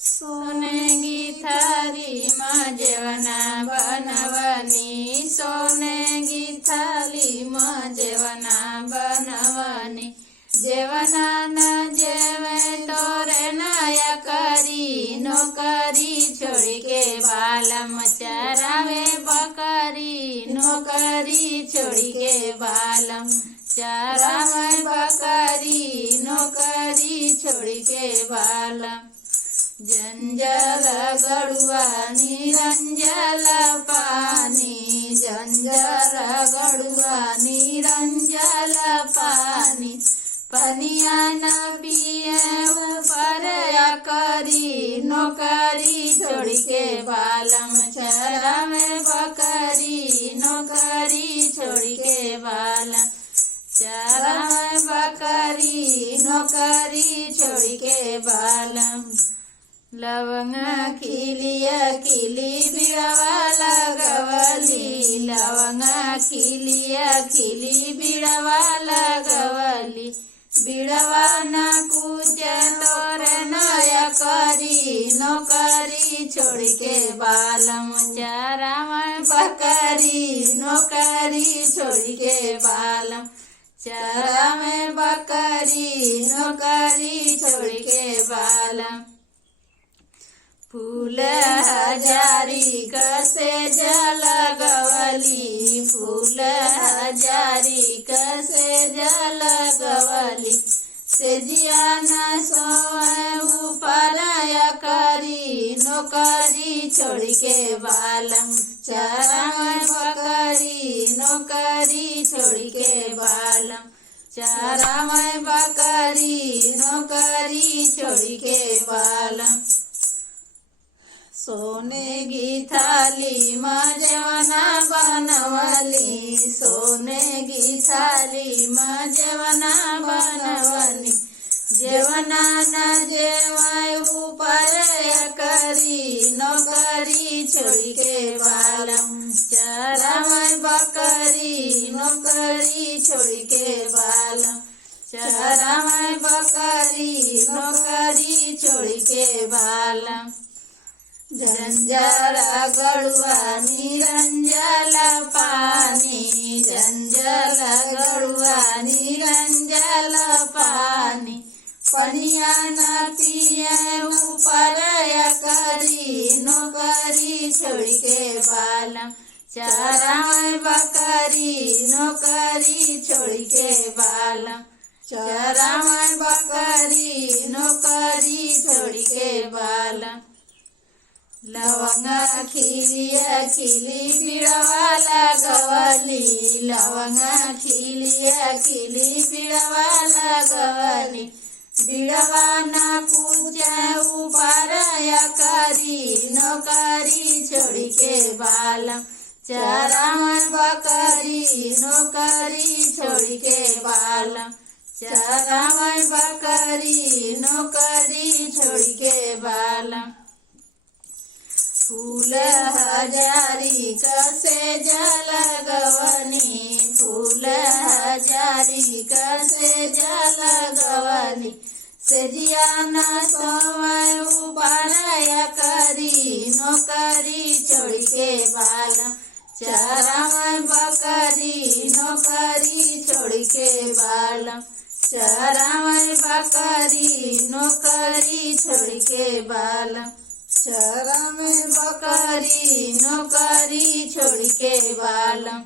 सोने की थाली में जेवना बनवनी, सोने की थाली में जेवना बनवनी। जेवना न जेवे तोरे नया करी, नौकरी छोड़ के बालम चरावे बकरी, नौकरी छोड़ के बालम चरावे बकरी, नौकरी छोड़ के बालम। जंजल गड़ुआ निरंजल पानी, जंजल गड़ुआ निरंजल पानी। पनिया न पिए ऊपर करी, नौकरी छोड़ के बालम चरावे बकरी, नौकरी छोड़ के बालम चरावे बकरी, नौकरी छोड़ के बालम। लवंगा खिलिया खिली बिड़वा लगवली, लवंगा खिलिया खिली बिड़वा लगवली। बिड़वा न कूचे तोरे नया करी, नौकरी छोड़ के बालम चरावे बकरी, नौकरी छोड़ के बालम चरावे बकरी, नौकरी छोड़ के बालम। फूल हजारी कसे जल गवली, फूल हजारी कसे जल गवली। सेजिया न सोए ऊपर करी, नौकरी छोड़ के बालम चरावे बकरी, नौकरी छोड़ के बालम चरावे बकरी, नौकरी छोड़ के बालम। सोने की थाली में जेवना बनवली, सोने की थाली में जेवना बनवली। जेवना न जेवाय ऊपर करी, नौकरी छोड़ के बालम चरावे बकरी, नौकरी छोड़ के बालम चरावे बकरी, नौकरी छोड़ के बालम। जंजल गड़ुआ निरंजल पानी, जंजल गड़ुआ निरंजल पानी। पनिया न पिए ऊपर करी, नौकरी छोड़ के बालम चरावे बकरी, नौकरी छोड़ के बालम चरावे बकरी, नौकरी छोड़ के बालम। लवंगा खिलिया खिली बिड़वा लगवली, लवंगा खिलिया खिली बिड़वा लगवली। बिड़वा न कूचे ऊपर करी, नौकरी छोड़ के बालम चरावे बकरी, नौकरी छोड़ के बालम चरावे बकरी, नौकरी छोड़ के बालम। फूल हजारी कसे जल गवनी, फूल हजारी कसे जल गवनी। सेजिया न सोए ऊपर करी, नौकरी छोड़ के बालम चरावे बकरी, नौकरी छोड़ के बालम चरावे बकरी, नौकरी छोड़ के बालम चरावे बकरी, नौकरी छोड़ के बालम।